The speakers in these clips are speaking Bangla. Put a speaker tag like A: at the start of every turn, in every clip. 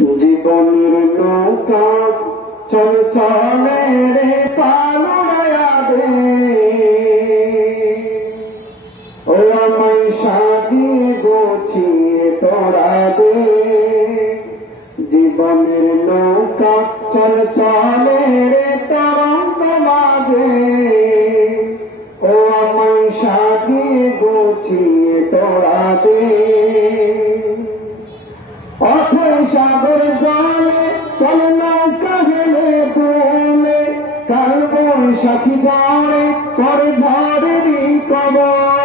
A: জীবনের নৌকা চল চলে রে পালয়া দে ও আমায় সাজিয়ে গোছিয়ে তোরা দে জীবনের নৌকা চল চলে রে তরঙ্গ মাঝে ও আমায় সাজিয়ে গোছিয়ে তোরা দে সাগর জলে চল নৌকা হেলে দোলে কাল বৈশাখী জলে করে ঝড়েরই সাগর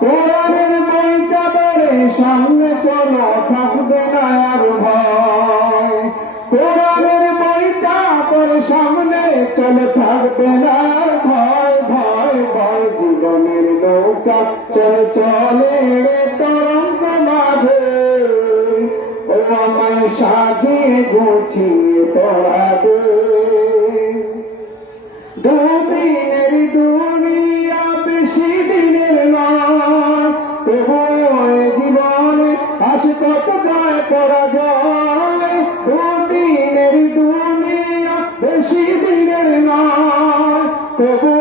A: কোরআনের বইটা পড়ে সামনে চলো, থাকবে না আর ভয়। কোরআনের বইটা পড়ে সামনে চলে, থাকবে না ভয় ভয় ভয়। জীবনের নৌকা চলে চলে তরঙ্গ মাঝে। ও আমায় সাজিয়ে গুছিয়ে পড়াবে কত গায়ে দুদিনের দুনিয়া বেশি দিনের নয়। তবু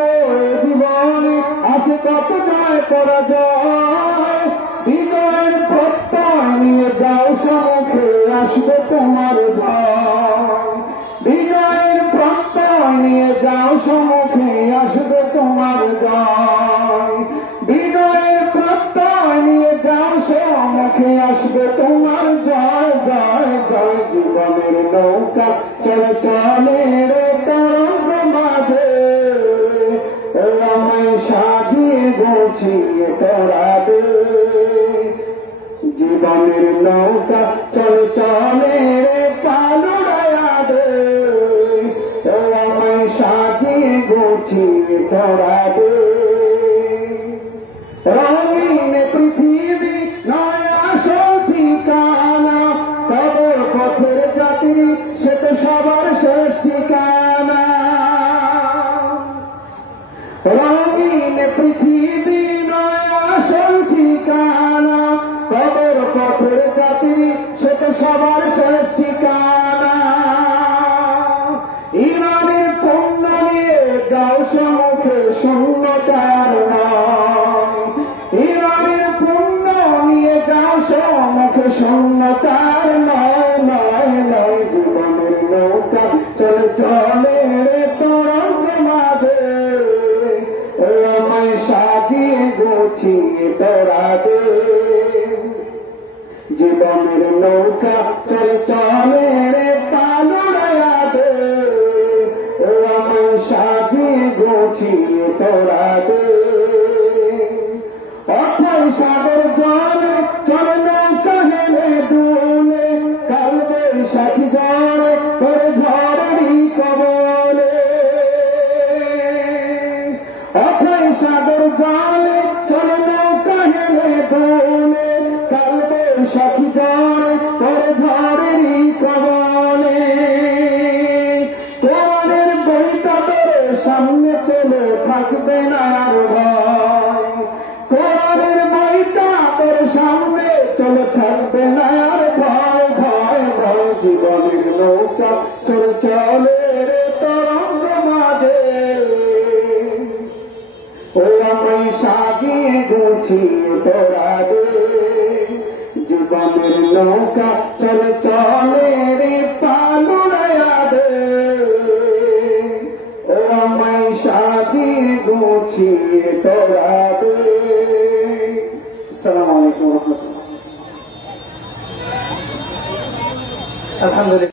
A: জীবনে আসে কত গায়ে বিজয়ের প্রত্যয় নিয়ে যাও সম্মুখে, আসবে তোমার ভয়। বিজয়ের প্রত্যয় নিয়ে যাও সম্মুখে যাও সম্মুখে আসবে তোমার জয় জয় জয় জীবনের নৌকা। চলে চলে রে তরঙ্গ মাঝে আমায় সাজিয়ে গুছিয়ে তোরা দে জীবনের নৌকা, চল, চলে রে পালুড়ায়া দে আমায় সাজিয়ে গুছিয়ে তোরা দে সবার ইমানের পণ্য নিয়ে যাও সম্মুখে শূন্যতার নয়। ইমানের পণ্য নিয়ে যাও সম্মুখে শূন্যতার নয় নয় চলে চলে তরঙ্গ মাঝে। সাজিয়ে গুছিয়ে তোরা দে। জীবনের নৌকা চল চলে রে ও আমায় সাজিয়ে গুছিয়ে তোরা দে অথই সাগর জলে চল নৌকা হেলে দুলে, কাল বৈশাখী জলে করে ঝড়ি কবলে। সাগর বৈশাখী জলে করে ঝড়েরই কবলে। তোমাদের বইটা ধরে সামনে চলে থাকবে না আর ভয়। কোরআনের বইটা তোর সামনে চলে চল চলে রে তরঙ্গ মাঝে। ও আমায় সাজিয়ে গুছিয়ে তোরা জীবনের নৌকা চল, চলে রে পালুড়ায়া দে ও আমায় সাজিয়ে গুছিয়ে তোরা দে আলাইকুম। আলহামদুলিল্লাহ।